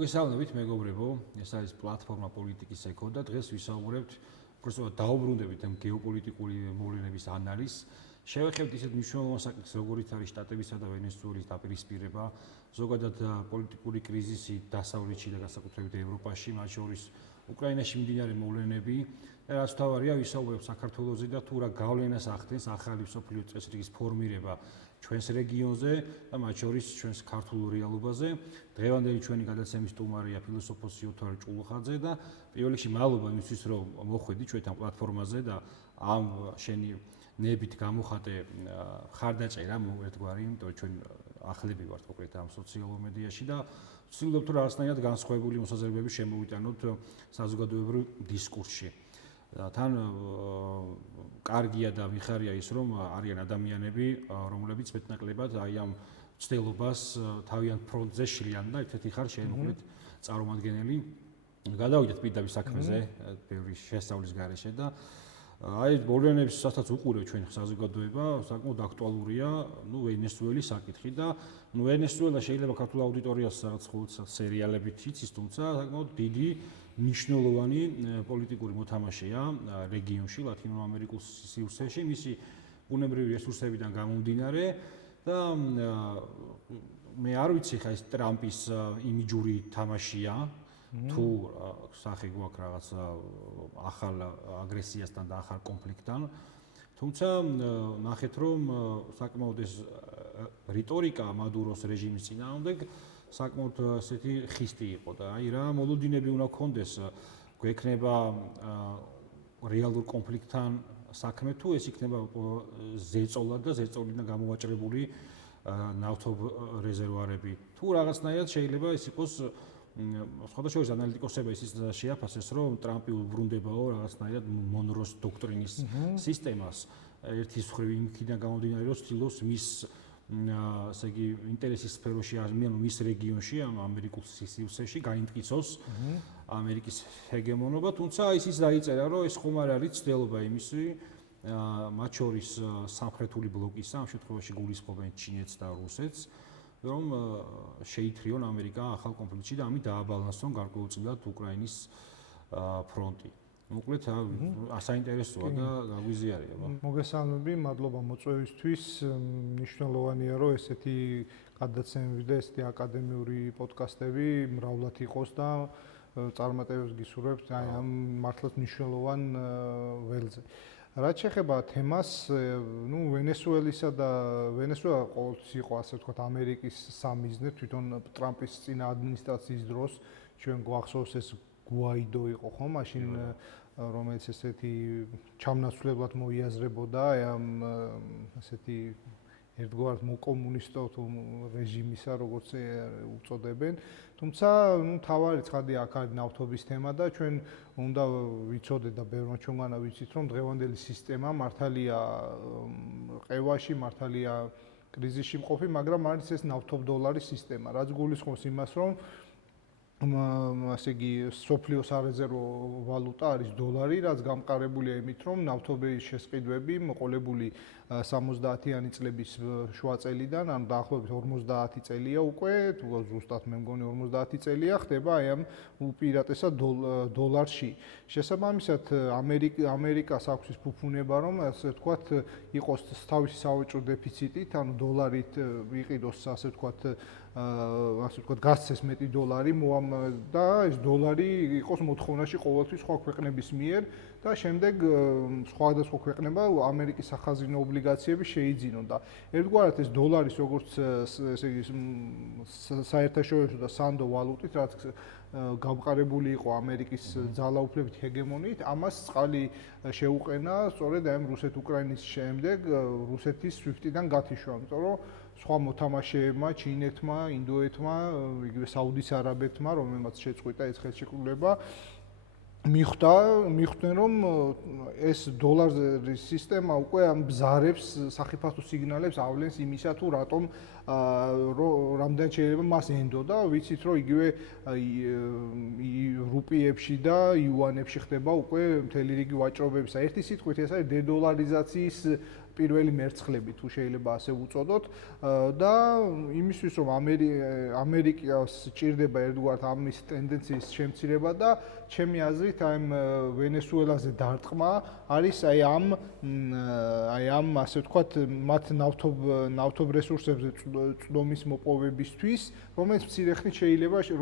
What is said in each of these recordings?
მოგესალმებით მეგობრებო, ეს არის პლატფორმა პოლიტიკის ეკო და დღეს ვისაუბრებთ უბრალოდ დაუბრუნდებით ამ გეოპოლიტიკური მოვლენების ანალიზს. შევეხებთ ისეთ მნიშვნელოვან საკითხს, როგორიც არის შტატებისა და ვენესუელის დაპირისპირება, ზოგადად პოლიტიკური კრიზისი დასავლეთში და განსაკუთრებით ევროპაში, მათ შორის უკრაინაში მიმდინარე მოვლენები და რაც თავარია ვისაუბრებთ საქართველოზე და თუ რა გავლენას ახდენს ახალი მსოფლიო წესრიგის ფორმირება ჩვენს რეგიონზე და მათ შორის ჩვენს ქართულ რეალობაზე. დღევანდელი ჩვენი გადაცემის სტუმარია ფილოსოფოსი ოთარ ჭულუხაძე და პირველ რიგში მადლობა იმისთვის, რომ მოხვედი ჩვენთან პლატფორმაზე და ამ შენი ნებით გამოხატე ხარდაჭერა ერთგვარი, იმიტომ რომ ჩვენ ახლები ვართ კონკრეტად ამ სოციალურ მედიაში და ვცდილობთ რომ რაღაცნაირად განსხვავებული მოსაზრებები შემოვიტანოთ საზოგადოებრივ დისკურსში. თან კარგია და მიხარია ის, რომ არიან ადამიანები, რომლებიც მეტნაკლებად აი ამ ცდილობას თავიანთ ფრონტზე შლიან და ერთ-ერთი ხარ შენ უყურეთ წარმომადგენელი. გადავიდეთ პირდაპირ საქმეზე, ბევრი შესწავლის გარეშე და აი მოვლენებს სასაც უყურებ ჩვენ საზოგადოება, საკმაოდ აქტუალურია, ვენესუელის საკითხი და ვენესუელა შეიძლება ქართულ აუდიტორიას რაღაც სერიალებით იცის, თუმცა საკმაოდ დიდი მნიშვნელოვანი პოლიტიკური მოთამაშეა რეგიონში, ლათინო-ამერიკულ სივრცეში, მისი ბუნებრივი რესურსებიდან გამომდინარე და მე არ ვიცი ხა ეს ტრამპის იმიჯური თამაშია თუ სახე გვაქვს რაღაც ახალ აგრესიასთან და ახალ კონფლიქტთან. თუმცა ნახეთ რომ საკმაოდ ეს რიტორიკა მადუროს რეჟიმის წინააღმდეგ საკმაოდ ესეთი ხისტი იყო და აი რა მოლოდინები უნდა გქონდეს გვექნება რეალურ კონფლიქტთან საქმე თუ ეს იქნება ზეწოლა და ზეწოლიდან გამოვაჭრებული ნავთობ რეზერვუარები თუ რაღაცნაირად შეიძლება ეს იყოს სხვადასხვა ანალიტიკოსები ის შეაფასეს რომ ტრამპი უბრუნდებაო რაღაცნაირად მონროს დოქტრინის სისტემას ერთის მხრივ იმქიდან გამომდინარე რომ ცდილობს მის ასე იგი ინტერესის სფეროში მის რეგიონში ამ ამერიკულ სივრცეში გაიმტკიცოს ამერიკის ჰეგემონობა, თუმცა ის დაიწერა რომ ეს ხომ არ არის ცდილობა იმისი მათ შორის სამხრეთული ბლოკისა, ამ შემთხვევაში გულისხმობენ ჩინეთს და რუსეთს, რომ შეითრიონ ამერიკა ახალ კონფლიქტში და ამით დააბალანსონ გარკვეულწილად უკრაინის ფრონტი. მოკლედ საინტერესოა და გაგვიზიარება. მოგესალმები, მადლობა მოწვევისთვის. მნიშვნელოვანია რომ ესეთი გადაცემები და ესეთი აკადემიური პოდკასტები მრავლად იყოს და წარმატებებს გისურვებთ აი ამ მართლაც მნიშვნელოვან ველზე. რაც შეეხება თემას, ვენესუელისა და ვენესუელა ყოველთვის იყო ასე ვთქვათ ამერიკის სამიზნე, თვითონ ტრამპის წინა ადმინისტრაციის დროს ჩვენ გვახსოვს ეს გუაიდო იყო ხო, მაშინ რომელიც ესეთი ჩამნაცვლებლად მოიაზრებოდა ამ ესეთი ერთგვარ მოკომუნისტო რეჟიმისა, როგორც უწოდებენ. თუმცა, თავარი ცხადია აქ არის ნავთობის თემა და ჩვენ უნდა ვიცოდეთ და ბევრმა ჩვენგანა ვიცით, რომ დღევანდელი სისტემა მართალია ყევაში, მართალია კრიზისში მყოფი, მაგრამ არის ეს ნავთობ-დოლარის სისტემა, რაც გულისხმობს იმას, რომ ასე იგი სოფლიო სარეზერვო ვალუტა არის დოლარი, რაც გამყარებულია იმით, რომ ნავთობის შესყიდვები მოყოლებული 70-იანი წლების შუა წელიდან, ანუ დაახლოებით 50 წელია უკვე, თუ ზუსტად მე მგონი 50 წელია ხდება აი ამ უპირატესად დოლარში. შესაბამისად, ამერიკას აქვს ის ფუფუნება, რომ ასე ვთქვათ, იყოს თავისი სავაჭრო დეფიციტით, ანუ დოლარით იყიდოს ასე ვთქვათ გასცეს მეტი დოლარი და ეს დოლარი იყოს მოთხოვნაში ყოველთვის სხვა ქვეყნების მიერ და შემდეგ სხვადასხვა ქვეყნება ამერიკის სახაზინო ობლიგაციები შეიძინონ და ერთგვარად ეს დოლარის როგორც ესე იგი საერთაშორისო და სანდო ვალუტით, რაც გამყარებული იყო ამერიკის ძალაუფლებით ჰეგემონიით, ამას წყალი შეუყენა სწორედ ამ რუსეთ-უკრაინის შემდეგ რუსეთის SWIFT-დან გათიშვა, იმიტომ რომ სხვა მოთამაშეებმა, ჩინეთმა, ინდოეთმა, იგივე საუდის არაბეთმა, რომელმაც შეწყვიტა ეს ხელშეკრულება, მიხვდნენ რომ ეს დოლარის სისტემა უკვე ამ ბზარებს, სახიფათო სიგნალებს ავლენს იმისა თუ რატომ რამდენად შეიძლება მას ენდო და ვიცით რომ იგივე რუპიებში და იუანებში ხდება უკვე მთელი რიგი ვაჭრობებისა. ერთი სიტყვით ეს არის დედოლარიზაციის პირველი მერცხლები თუ შეიძლება ასე უწოდოთ და იმისთვის რომ ამერიკას ჭირდება ერთგვარად ამის ტენდენციის შემცირება და ჩემი აზრით აი ვენესუელაზე დარტყმა არის აი ამ ასე ვთქვათ მათ ნავთობ რესურსებზე წვდომის მოპოვებისთვის რომელიც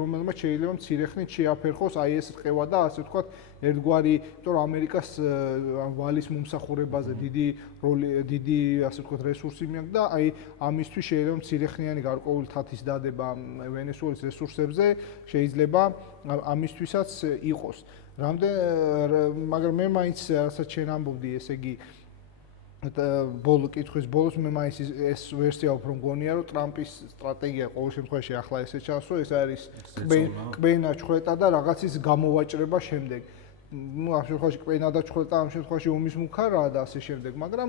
რომელმაც შეიძლება მცირე ხნით შეაფერხოს აი ეს რყევა და ასე ვთქვათ ერთგვარი იმიტომ რომ ამერიკას ვალის მომსახურებაზე დიდი ასე ვთქვათ რესურსი მიაქვს და აი ამისთვის შეიძლება მცირეხნიანი გარკვეული თათის დადება ვენესუელის რესურსებზე შეიძლება ამისთვისაც იყოს. მაგრამ მე მაინც რასაც შენ ამბობდი, ესე იგი კითხვის ბოლოს მე მაინც ეს ვერსია უფრო მგონია, რომ ტრამპის სტრატეგია ყოველ შემთხვევაში ახლა ესე ჩანს, რომ ეს არის კბენა ჩხვეტა და რაღაცის გამოვაჭრება შემდეგ. ну ამ შემთხვევაში კბენა და ჩხვეტა ამ შემთხვევაში ომის მუქარაა და ასე შემდეგ, მაგრამ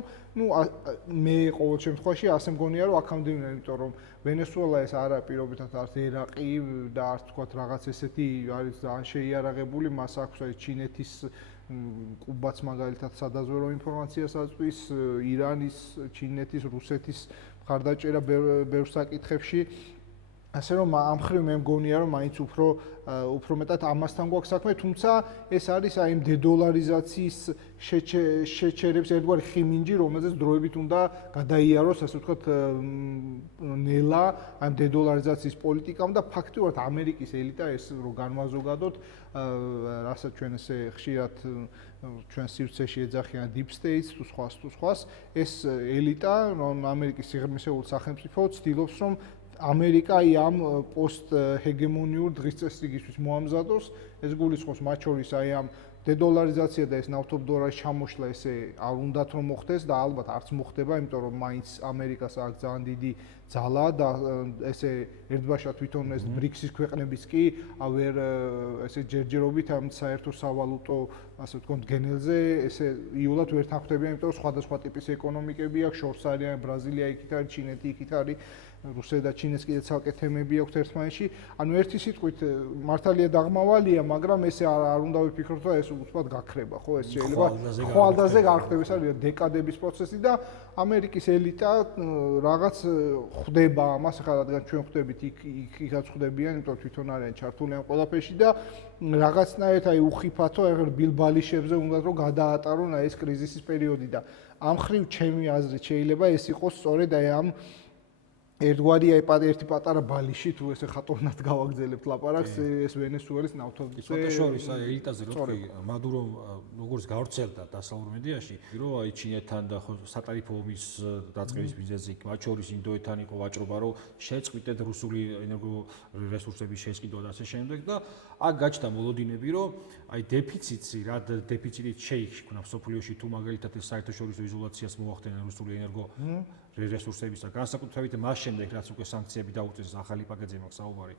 მე ყოველ შემთხვევაში ასე მგონია, რომ აქამდე ვინმე, იმიტომ რომ ვენესუელა ეს არა პირობითად არც ერაყი და არც თქვათ რაღაც ესეთი არის ძალიან შეიარაღებული, მას აქვს აი ჩინეთის კუბაც მაგალითად სადაზვერო ინფორმაციას აწვის, ირანის, ჩინეთის, რუსეთის მხარდაჭერა ბევრ საკითხებში. ასე რომ ამ ხრივ მე მგონია რომ მაინც უფრო მეტად ამასთან გვაქვს საქმე, თუმცა ეს არის აი იმ დედოლარიზაციის შეჩერებს ერთგვარი ხიმინჯი, რომელზეც დროებით უნდა გადაიაროს, ასე ვთქვათ, ნელა ამ დედოლარიზაციის პოლიტიკამ და ფაქტიურად ამერიკის ელიტა ეს რო განვაზოგადოთ, რასაც ჩვენ ესე ხშირად ჩვენ სივრცეში ეძახიან deep states თუ სხვას, ეს ელიტა, ამერიკის სიღრმისეულ სახელმწიფო ცდილობს რომ ამერიკა ამ პოსტ-ჰეგემონიურ დღის წესრიგისთვის მოამზადოს, ეს გულისხმობს მათ შორის აი ამ დედოლარიზაცია და ეს ნავთობდოლარის ჩამოშლა ესე არ უნდათ რომ მოხდეს და ალბათ არც მოხდება, იმიტომ რომ მაინც ამერიკას აქვს ძალიან დიდი ძალა და ესე ერთბაშად თვითონ ეს ბრიქსის ქვეყნებიც კი ვერ ესე ჯერჯერობით ამ საერთო სავალუტო ასე ვთქვათ გენელზე ესე იულად ვერ თანხმდებიან, იმიტომ რომ სხვადასხვა ტიპის ეკონომიკები აქვს, შორს არიან ბრაზილია იქით არის, ჩინეთი იქით არის, რუსეთი და ჩინეთს კიდე ცალკე თემები აქვს ერთმანეთში. ანუ ერთი სიტყვით მართალია დაღმავალია, მაგრამ ესე არ უნდა ვიფიქროთ, რომ ეს უცბად გაქრება, ხო? ეს შეიძლება ხვალდაზე გახდება, ეს არის დეკადების პროცესი და ამერიკის ელიტა რაღაც ხვდება ამას, ხა რადგან ჩვენ ხვდებით იქაც ხვდებიან, იმიტომ რომ თვითონ არიან ჩართული ამ ყველაფერში და რაღაცნაირად აი უხიფათო აღარ ბილბალიშებზე უნდათ რომ გადაატარონ აი ეს კრიზისის პერიოდი და ამ ხრივ ჩემი აზრით შეიძლება ეს იყოს სწორედ აი ამ ერთგვარი აი ერთი პატარა ბალიში თუ ესე ხატოვნად გავაგზელებთ ლაპარაკს ეს ვენესუელის ნავთობზე შორის აი ელიტაზე რო თქვი მადურო როგორც გავრცელდა დასავლურ მედიაში რომ აი ჩინეთთან და სატარიფო ომის დაწყების მიზეზი მათ შორის ინდოეთთან იყო ვაჭრობა რომ შეწყვიტეთ რუსული ენერგო რესურსების შესყიდვა და ასე შემდეგ და აქ გაჩნდა მოლოდინები რომ აი დეფიციტი რა დეფიციტით შეიქმნა სოფლიოში თუ მაგალითად ეს საერთაშორისო იზოლაციას მოახდენენ რუსული ენერგო რესურსების და განსაკუთრებით მას შემდეგ რაც უკვე სანქციები დაუწეს ახალი პაკეტზე მაქვს საუბარი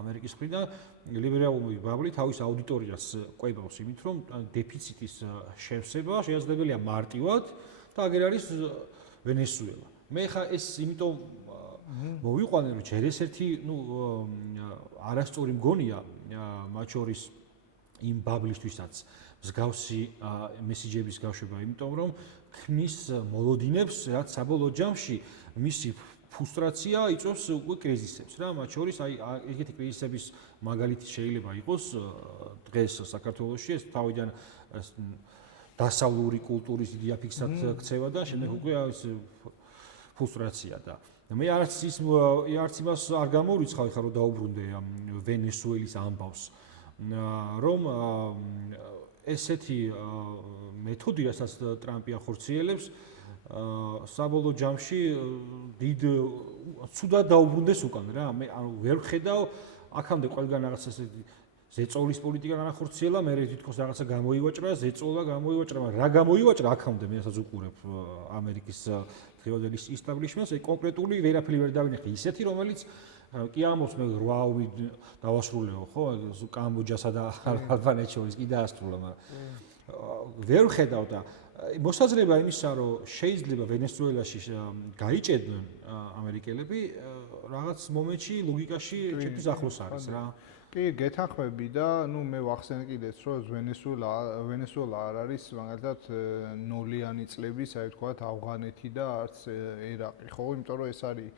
ამერიკის მხრიდან ლიბერალური ბაბლი თავის აუდიტორიას ყვებავს იმით რომ დეფიციტის შევსება შესაძლებელია მარტივად და აგერ არის ვენესუელა მე ხა ეს იმიტომ მოვიყვანე რომ ჯერ ესეთი არასწორი მგონია მათ შორის იმ ბაბლისთვისაც მსგავსი მესიჯების გაშვება იმიტომ რომ ქმნის მოლოდინებს რაც საბოლოო ჯამში მისი ფრუსტრაცია იწვევს უკვე კრიზისებს რა მათ შორის აი ეგეთი კრიზისების მაგალითი შეიძლება იყოს დღეს საქართველოში ეს თავიდან დასავლური კულტურის დიდი აფიქსად ქცევა და შემდეგ უკვე ეს ფრუსტრაცია და მე არც იმას არ გამორიცხავ ხა რომ დაუბრუნდე ვენესუელის ამბავს რომ ესეთი მეთოდი რასაც ტრამპი ახორციელებს საბოლოო ჯამში დიდ ცუდად დაუბრუნდეს უკან რა მე ანუ ვერ ხედავ აქამდე ყველგან რაღაც ესეთი ზეწოლის პოლიტიკა განახორციელა მე თვითონ რაღაცა გამოივაჭრა ზეწოლა გამოივაჭრა მაგრამ რა გამოივაჭრა აქამდე მე ასაც უყურებ ამერიკის დღევანდელი ისტაბლიშმენტს კონკრეტული ვერაფერი ვერ დავინახე ისეთი რომელიც კი ამბობს მე 8 ომი დავასრულეო ხო კამბოჯასა და ალბანეთს შორის კი დაასრულა მაგრამ ვერ ხედავ და მოსაზრება იმისა, რომ შეიძლება ვენესუელაში გაიჭედონ ამერიკელები, რაღაც მომენტში ლოგიკაში ჩემთვის ახლოს არის რა. კი, გეთანხმები და მე ვახსენე კიდეც, რომ ვენესუელა არ არის მაგალითად ნოლიანი წლების, აი ვთქვათ, ავღანეთი და არც ერაყი, ხო? იმიტომ რომ ეს არის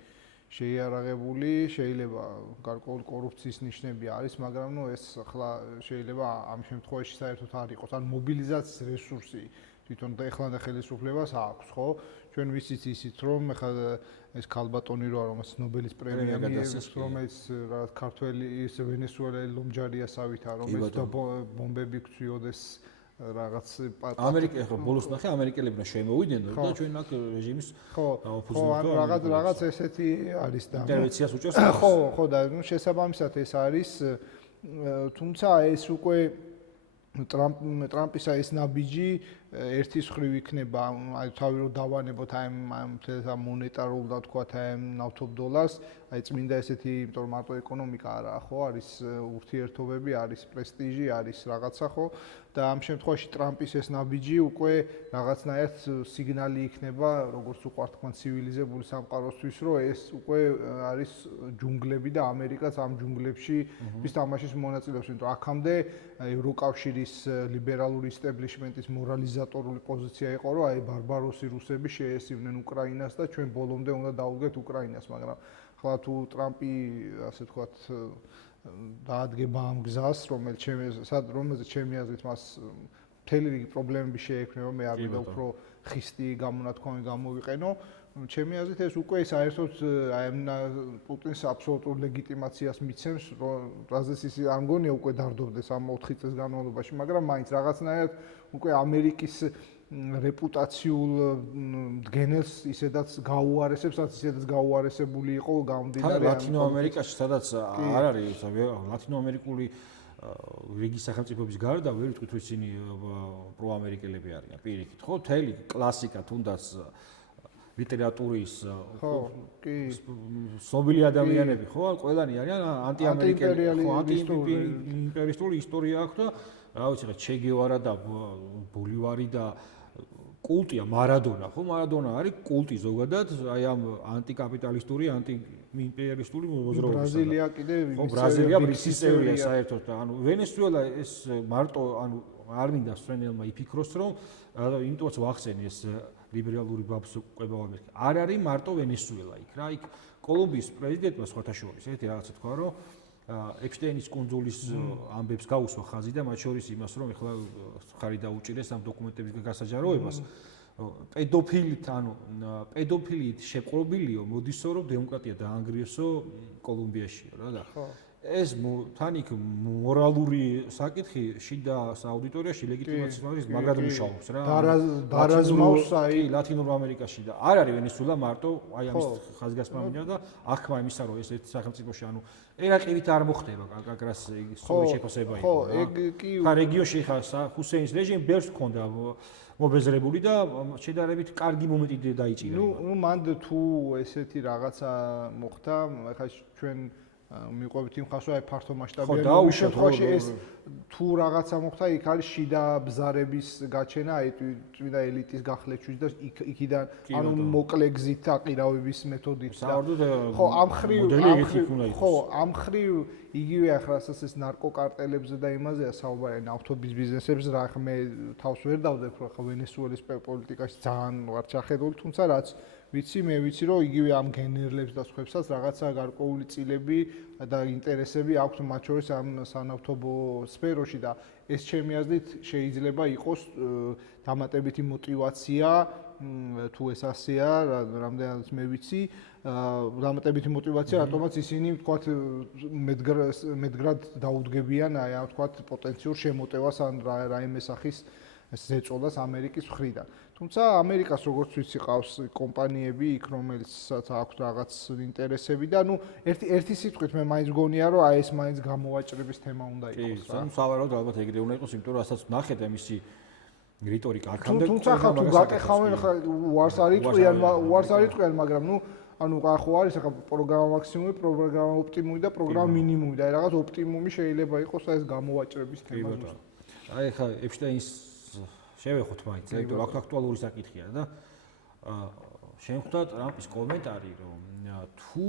შეიარაღებული, შეიძლება გარკვეული კორუფციის ნიშნები არის, მაგრამ ეს ახლა შეიძლება ამ შემთხვევაში საერთოდ არ იყოს, ან მობილიზაციის რესურსი თვითონ ეხლანდ ხელისუფლებას აქვს, ხო? ჩვენ ვიცით ისიც, რომ ახლა ეს ქალბატონი რომელიც ნობელის პრემია მიიღეს, რომელიც რაღაც ქართველი ის ვენესუელელი ლომჯარიასავითა, რომელიც ბომბები ქციოდეს რაღაც ამერიკა ხო ბოლოს ნახე ამერიკელებმა შემოვიდნენ და ჩვენ აქ რეჟიმის ოპოზიციას რაღაც ესეთი არის და ინტერვენციას უჭერს ხო და შესაბამისად ეს არის თუმცა ეს უკვე ტრამპისა ეს ნაბიჯი ერთის ხრივ იქნება აი თავი რომ დავანებოთ აი ამ მონეტარულ და თქვათ აი ნავთობ დოლარს აი წმინდა ესეთი იმიტომ რომ მარტო ეკონომიკა არაა ხო არის ურთიერთობები არის პრესტიჟი არის რაღაცა ხო და ამ შემთხვევაში ტრამპის ეს ნაბიჯი უკვე რაღაცნაირად სიგნალი იქნება როგორც უყვართ თქვენ ცივილიზებული სამყაროსთვის რომ ეს უკვე არის ჯუნგლები და ამერიკაც ამ ჯუნგლებში ის თამაშის მონაწილეობს იმიტომ აქამდე ევროკავშირის ლიბერალური ისტაბლიშმენტის მორალიზატორული პოზიცია იყო რომ აი ბარბაროსი რუსები შეესივნენ უკრაინას და ჩვენ ბოლომდე უნდა დაუდგეთ უკრაინას მაგრამ ახლა თუ ტრამპი ასე ვთქვათ დაადგება ამ გზას რომელზეც ჩემი აზრით მას მთელი რიგი პრობლემები შეექმნება მე არ მინდა უფრო ხისტი გამონათქვამი გამოვიყენო ჩემი აზრით ეს უკვე საერთოდ აი პუტინს აბსოლუტურ ლეგიტიმაციას მიცემს რაზეც ის არ მგონია უკვე დარდობდეს ამ 4 წლის განმავლობაში მაგრამ მაინც რაღაცნაირად უკვე ამერიკის რეპუტაციულ დგენელს ისედაც გაუარესებს, ისედაც გაუარესებული იყო გამომდინარე ლათინო ამერიკაში, სადაც არ არის ლათინოამერიკული რიგი სახელმწიფოების გარდა ვერ ვიტყვით რომ ისინი პროამერიკელები არიან პირიქით, ხო? თელი კლასიკა თუნდაც ლიტერატურის ცნობილი ადამიანები, ხო? ყველანი არიან ანტიამერიკელი, ხო? ანტიიმპერისტული ისტორია აქვს და რა ვიცი რა ჩე გევარა და ბოლივარი და კულტია მარადონა ხო მარადონა არის კულტი ზოგადად აი ამ ანტიკაპიტალისტური ანტიიმპერიალისტური მოძრაობის ბრაზილია კიდე ხო ბრაზილია ბრიქსის წევრია საერთოდ ანუ ვენესუელა ეს მარტო ანუ არ მინდა სვენელმა იფიქროს რომ იმიტომაც ვახსენე ეს ლიბერალური ბაბს ყვება არ არის მარტო ვენესუელა იქ რა იქ კოლუმბიის პრეზიდენტმა სხვათა შორის ერთი რაღაცა თქვა რომ ეპშტეინის კუნძულის ამბებს გაუსვა ხაზი და მათ შორის იმას რომ ეხლა ხარი დაუჭირეს ამ დოკუმენტების გასაჯაროებას პედოფილით ანუ პედოფილიით შეპყრობილიო მოდისო რომ დემოკრატია დაანგრიოსო კოლუმბიაში რა და ეს თან იქ მორალური საკითხი შიდა აუდიტორიაში ლეგიტიმაციის მაგალითად მაგრად მუშაობს რა დარაზმავს აი ლათინურ ამერიკაში და არ არის ვენესუელა მარტო აი ამის ხაზგასმა მინდა და ახმა იმისა რომ ეს ერთ სახელმწიფოში ანუ ერაყივით არ მოხდება კაკრას სწორი შეფასება იყო ხო ეგ კი ხა რეგიონში ხა ჰუსეინის რეჟიმი ბევრს ჰქონდა მობეზრებული და შედარებით კარგი მომენტი დაიჭირა ნუ მანდ თუ ესეთი რაღაცა მოხდა ხა ჩვენ მიყვებით იმ ხასო აი ფართო მასშტაბიანი შემთხვევაში ეს თუ რაღაცა მოხდა იქ არის შიდა ბზარების გაჩენა აი წმინდა ელიტის გახლეჩვის და იქიდან ანუ მოკლე გზით აყირავების მეთოდით ხო ამ ხრივ იგივე ახლა ეს ნარკოკარტელებზე და იმაზეა საუბარი ნავთობის ბიზნესებზე რა ხა მე თავს ვერ დავდებ რა ხა ვენესუელის პოლიტიკაში ძალიან ვარ ჩახედული თუმცა რაც მე ვიცი რომ იგივე ამ გენერლებს და სხვებსაც რაღაცა გარკვეული წილები და ინტერესები აქვს მათ შორის ამ სანავთობო სფეროში და ეს ჩემი აზრით შეიძლება იყოს დამატებითი мотиваცია თუ ეს ასეა რამდენადაც მე ვიცი დამატებითი мотиваცია რატომაც ისინი ვთქვათ მედგრად დაუდგებიან აი ამ ვთქვათ პოტენციურ შემოტევას ან რაიმე სახის ზეწოლას ამერიკის მხრიდან. თუმცა ამერიკას როგორც ვიცი ყავს კომპანიები იქ რომელსაც აქვს რაღაც ინტერესები და ნუ ერთი სიტყვით მე მაინც გონია რომ აი ეს მაინც გამოვაჭრების თემა უნდა იყოს რა. კი, სავარაუდოდ ალბათ ეგრე უნდა იყოს, იმიტომ რომ რასაც ნახეთ ამისი რიტორიკა აქამდე თუმცა ხა თუ გაკეხავენ ხა უარს არ იტყვიან, მაგრამ ნუ ანუ ხო არის ახლა პროგრამა მაქსიმუმი, პროგრამა ოპტიმუმი და პროგრამა მინიმუმი და აი რაღაც ოპტიმუმი შეიძლება იყოს ეს გამოვაჭრების თემა. აი ხა ეპშტეინის შევეხოთ მაინც, იმიტომ რომ აქტუალური საკითხია და შემხვდა ტრამპის კომენტარი, რომ თუ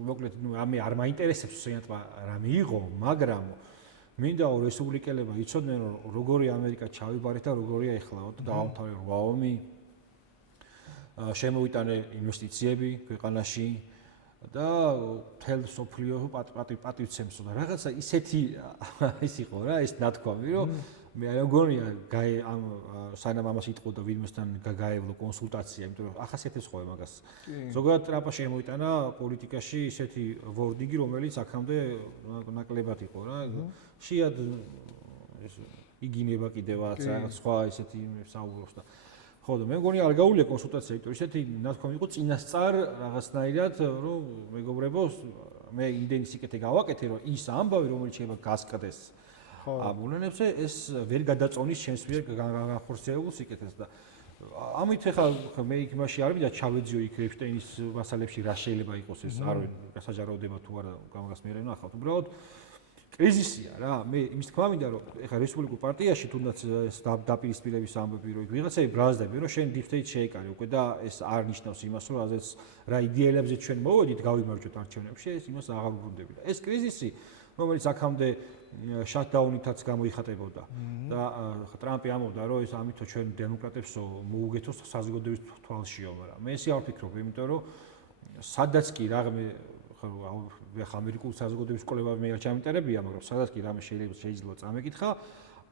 მოკლედ ამე არ მაინტერესებს სენატმა რა მიიღო, მაგრამ მინდა რომ რესპუბლიკელებმა იცოდნენ, რომ როგორი ამერიკა ჩავიბარეთ და როგორია ეხლა და დაამთავრე 8 ომი, შემოვიტანე ინვესტიციები ქვეყანაში და მთელ სოფლიო პატივცემსო და რაღაცა ისეთი ის იყო რა, ეს ნათქვამი, რომ მე არ მგონია ამ სანამ ამას იტყოდა ვინმესთან გაევლო კონსულტაცია, იმიტომ რომ ახასიათებს ხოლმე მაგას. ზოგადად ტრამპმა შემოიტანა პოლიტიკაში ისეთი ვორდინგი, რომელიც აქამდე ნაკლებად იყო რა. შეად იგინება კიდევაც რაღაც სხვა ისეთი საუბრობს და ხო და მე მგონი არ გაუვლია კონსულტაცია, იმიტომ ისეთი ნათქვამი იყო წინასწარ რაღაცნაირად, რომ მეგობრებო, მე იმდენი სიკეთე გავაკეთე, რომ ის ამბავი, რომელიც შეიძლება გასკდეს ამ უნენებზე, ეს ვერ გადაწონის ჩემს მიერ განხორციელებულ სიკეთეს და ამით ახლა მე იქ მაშინ არ მინდა ჩავეძიო იქ ეფშტეინის მასალებში რა შეიძლება იყოს ეს, არ ვიცი, საჯაროდება თუ არა გამაგას მე რა ნახავთ. უბრალოდ კრიზისია რა. მე იმის თქმა მინდა რომ ახლა რესპუბლიკურ პარტიაში თუნდაც ეს დაპირისპირების ამბები რომ ვიღაცები ბრაზდები რომ შენ deep state შეიკარე უკვე და ეს არ ნიშნავს იმას რომ რაზეც რა იდეალებზე ჩვენ მოვედით გავიმარჯვოთ არჩევნებში, ეს იმას აღარ ვუბრუნდები და ეს კრიზისი რომელიც აქამდე შატდაუნითაც გამოიხატებოდა და ტრამპი ამბობდა რომ ეს ამითო ჩვენ დემოკრატებს მოუგეთოს საზოგადოების თვალშიო, მაგრამ მე ესე არ ვფიქრობ, იმიტომ რომ სადაც კი რამე ახლა ამერიკულ საზოგადოების კვლევა მე არ ჩამიტარებია, მაგრამ სადაც კი რამე შეიძლება წამეკითხა,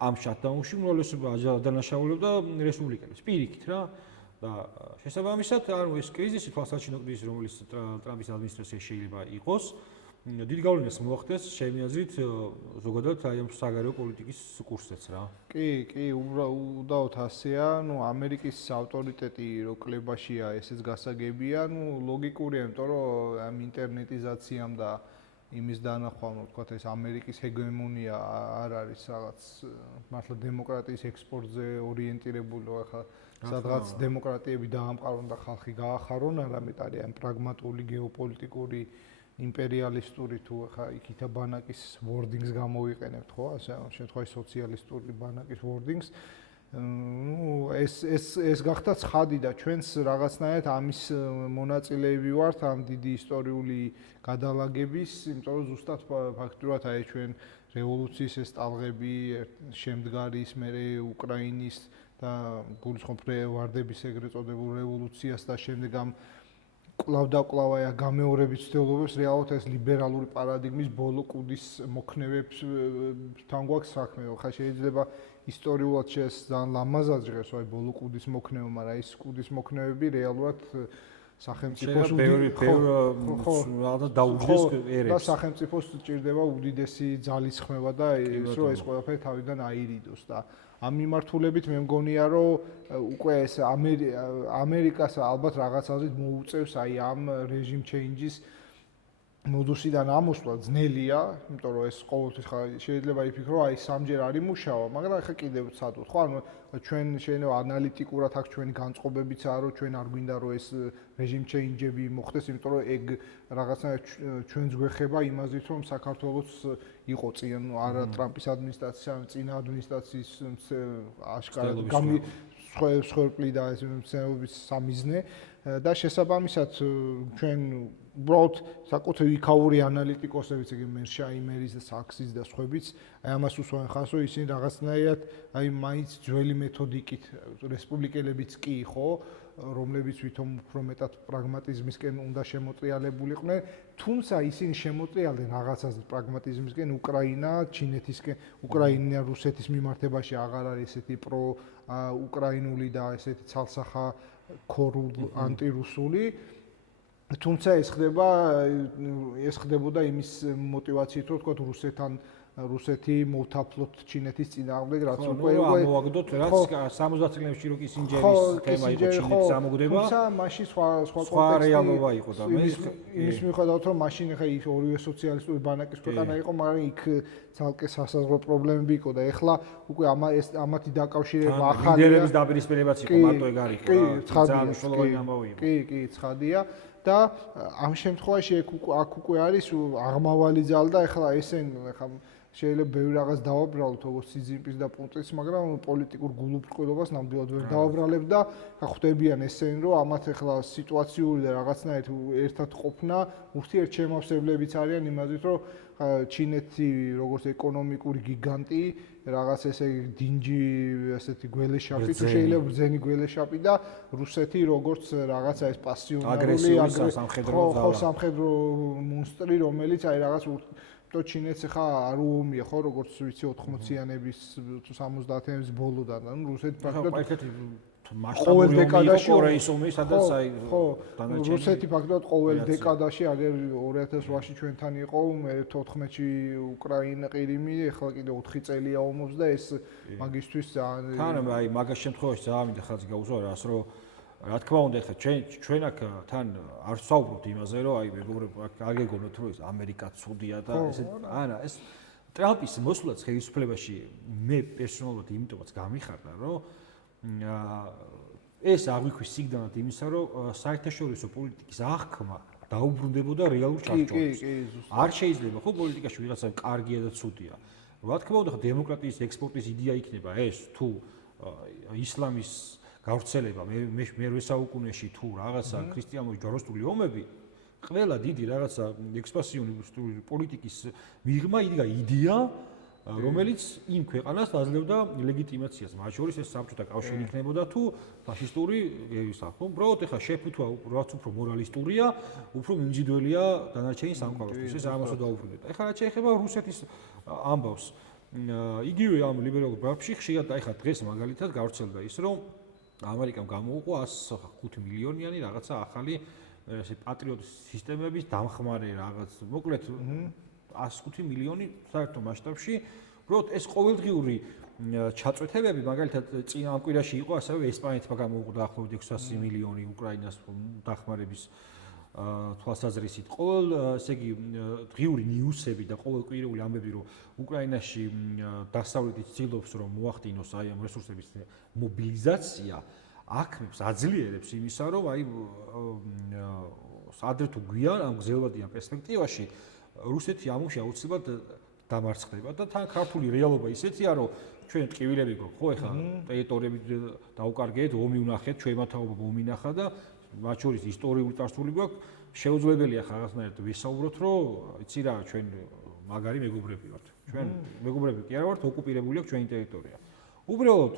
ამ შატდაუნში უმრავლესობა ადანაშაულებდა რესპუბლიკელებს პირიქით რა და შესაბამისად ანუ ეს კრიზისი თვალსაჩინო კრიზისი რომელიც ტრამპის ადმინისტრაციაში შეიძლება იყოს დიდი გავლენას მოახდენს ჩემი აზრით ზოგადად აი ამ საგარეო პოლიტიკის კურსზეც რა. კი, უდაოდ ასეა, ამერიკის ავტორიტეტი რო კლებაშია, ესეც გასაგებია, ლოგიკურია, იმიტომ რომ ამ ინტერნეტიზაციამ და იმის დანახვამ, ვთქვათ, ეს ამერიკის ჰეგემონია არ არის რაღაც მართლა დემოკრატიის ექსპორტზე ორიენტირებული, ახლა სადღაც დემოკრატიები დაამყარონ და ხალხი გაახარონ, არამედ არის ამ პრაგმატული გეოპოლიტიკური იმპერიალისტური თუ ხა იქითა ბანაკის wordings გამოვიყენებთ ხო ასე ამ შემთხვევაში სოციალისტური ბანაკის wordings ეს გახდა ცხადი და ჩვენს რაღაცნაირად ამის მონაწილეები ვართ ამ დიდი ისტორიული გადალაგების, იმიტომ რომ ზუსტად ფაქტურად აი ჩვენ რევოლუციის ეს ტალღები შემდგარის მერე უკრაინის და გულისხმობ ვარდების ეგრეთ წოდებულ რევოლუციას და შემდეგ ამ კლავ-და-კლავ გამეორების ცდილობებს რეალურად ეს ლიბერალური პარადიგმის ბოლო კუდის მოქნევებს თან გვაქვს საქმე. ხა შეიძლება ისტორიულად ძალიან ლამაზად ჟღერს აი ბოლო კუდის მოქნევა, მაგრამ ეს კუდის მოქნევები რეალურად სახელმწიფოს და სახელმწიფოს ჭირდება უდიდესი ძალისხმევა და ის რომ ეს ყველაფერი თავიდან აირიდოს და ამ მიმართულებით მე მგონია რომ უკვე ეს ამერიკას ალბათ რაღაც აზრით მოუწევს აი ამ რეჟიმ ჩეინჯის მოდუსიდან ამოსვლა ძნელია, იმიტომ რომ ეს ყოველთვის შეიძლება იფიქრო აი სამჯერ არ იმუშავა, მაგრამ ახლა კიდევ ცადოთ ხო ანუ ჩვენ შეიძლება ანალიტიკურად აქ ჩვენი განწყობებიც არა რომ ჩვენ არ გვინდა რომ ეს რეჟიმ ჩეინჯები მოხდეს, იმიტომ რომ ეგ რაღაცნაირად ჩვენს გვეხება იმაზით რომ საქართველოს იყო წინ არა ტრამპის ადმინისტრაცია, წინა ადმინისტრაციის აშკარად მსხვერპლი და ეს მცენარეების სამიზნე და შესაბამისად ჩვენ უბრალოდ საკუთრივ იქაური ანალიტიკოსებიც ეგ მერშაიმერის და საქსის და სხვაებიც აი ამას უსვამენ ხას რომ ისინი რაღაცნაირად აი მაინც ძველი მეთოდიკით რესპუბლიკელებიც კი ხო რომლებიც ვითომ უფრო მეტად პრაგმატიზმისკენ უნდა შემოწიალებულიყვნენ, თუმცა ისინი შემოწიალდნენ რაღაცაზე პრაგმატიზმისკენ უკრაინა, ჩინეთისკენ, უკრაინა რუსეთის მიმართებაში აღარ არის ესეთი პრო უკრაინული და ესეთი ცალსახა ქორულ ანტირუსული. თუმცა ეს ხდებოდა იმის მოტივაციით, რომ თქვა რუსეთი მოვთაფლოთ ჩინეთის წინააღმდეგ, რაც უკვე ამოვაგდოთ, რაც 70 წლებში რო კისინჯერის თემა იყო ჩინეთის ამოგდება. თუმცა მაშინ სხვა რეალობა იყო და მე ის მიხედავთ, რომ მაშინ ხა იქ ორივე სოციალისტური ბანაკის ქვეყანა იყო, მაგრამ იქ ცალკე სასაზღვრო პრობლემები იყო და ეხლა უკვე ამათი დაკავშირება ახალია. ლიდერების დაპირისპირებაც იყო, მარტო ეგ არ იყო. ძალიან მნიშვნელოვანი ამბავი იყო. კი, ცხადია. და ამ შემთხვევაში აქ უკვე არის აღმავალი ძალა და ეხლა ესენ შეიძლება ბევრი რაღაც დავაბრალოთ როგორც სიზიმპის და პუტინის, მაგრამ პოლიტიკურ გულუბრყვილობას ნამდვილად ვერ დავაბრალებ და ხვდებიან ესენი, რომ ამათ ახლა სიტუაციური და რაღაცნაირად ერთად ყოფნა ურთიერთშემავსებლებიც არიან იმაზით, რომ ჩინეთი როგორც ეკონომიკური გიგანტი, რაღაც ესე დინჯი, ესეთი გველეშაპი, თუ შეიძლება ბრძენი გველეშაპი და რუსეთი როგორც რაღაცა ეს პასიონარული სამხედრო მონსტრი, რომელიც აი რაღაც то ჩინეთს ხა არ უომია ხო როგორც ვიცი 80-იანების თუ 70-იანების ბოლოდან ანუ რუსეთი პრაქტიკულად ყოველ დეკადაში კორეის ომი სადაც აი რუსეთი ფაქტობრივად ყოველ დეკადაში აგერ 2008-ში ჩვენთან იყო მე 14-ში უკრაინა ყირიმი ახლა კიდე 4 წელია ომობს და ეს მაგისთვის თან აი მაგას შემთხვევაში ძალიან მინდა ხაზი გაუსვა რას რომ რა თქმა უნდა ხა ჩვენ აქ თან არ ვსაუბრობთ იმაზე რომ აი მეგობრებო აქ აგეგონოთ რომ ეს ამერიკა ცუდია და ესე არა ეს ტრამპის მოსვლაც ხელისუფლებაში მე პერსონალურად იმიტომაც გამიხარდა რომ ეს აღვიქვის სიგნალად იმისა რომ საერთაშორისო პოლიტიკის აღქმა დაუბრუნდებოდა რეალურ ჩარჩოებს არ შეიძლება ხო პოლიტიკაში ვიღაცა კარგია და ცუდია რა თქმა უნდა ხა დემოკრატიის ექსპორტის იდეა იქნება ეს თუ ისლამის გავრცელება მე-8 საუკუნეში თუ რაღაცა ქრისტიანული ჯვაროსნული ომები ყველა დიდი რაღაცა ექსპანსიური პოლიტიკის მიღმა იდგა იდეა რომელიც იმ ქვეყანას აძლევდა ლეგიტიმაციას მათ შორის ეს საბჭოთა კავშირი იქნებოდა თუ ფაშისტური ისა ხო უბრალოდ ეხა შეფუთვა რაც უფრო მორალისტურია უფრო მიმზიდველია დანარჩენი სამყაროსთვის ეს ამასო დაუბრუნდება ეხლა რაც შეეხება რუსეთის ამბავს იგივე ამ ლიბერალურ ბარფში ხშირად ეხა დღეს მაგალითად გავრცელდა ის რომ ამერიკამ გამოუყო 105 მილიონიანი რაღაცა ახალი ესე პატრიოტ სისტემების დამხმარე რაღაც მოკლედ 105 მილიონი საერთო მასშტაბში უბრალოდ ეს ყოველდღიური ჩაწვეთებები მაგალითად წინა ამ კვირაში იყო ასევე ესპანეთმა გამოუყო დაახლოებით 600 მილიონი უკრაინას დახმარების თვალსაზრისით ყოველ ესე იგი დღიური ნიუსები და ყოველკვირეული ამბები რომ უკრაინაში დასავლეთი ცდილობს რომ მოახდინოს აი ამ რესურსების მობილიზაცია აქმებს აძლიერებს იმისა რომ აი ადრე თუ გვიან ამ გრძელვადიან პერსპექტივაში რუსეთი ამოში აუცილებლად დამარცხდება და თან ქართული რეალობა ისეთია რომ ჩვენ ტკივილები გვაქვს ხო ეხლა ტერიტორიები დაუკარგეთ ომი ვნახეთ ჩვენმა თაობამ მომინახა და მათ შორის ისტორიული წარსული გვაქვს შეუძლებელია რაღაცნაირად ვისაუბროთ რომ იცი რა ჩვენ მაგარი მეგობრები ვართ ჩვენ მეგობრები კი არ ვართ ოკუპირებული აქვს ჩვენი ტერიტორია უბრალოდ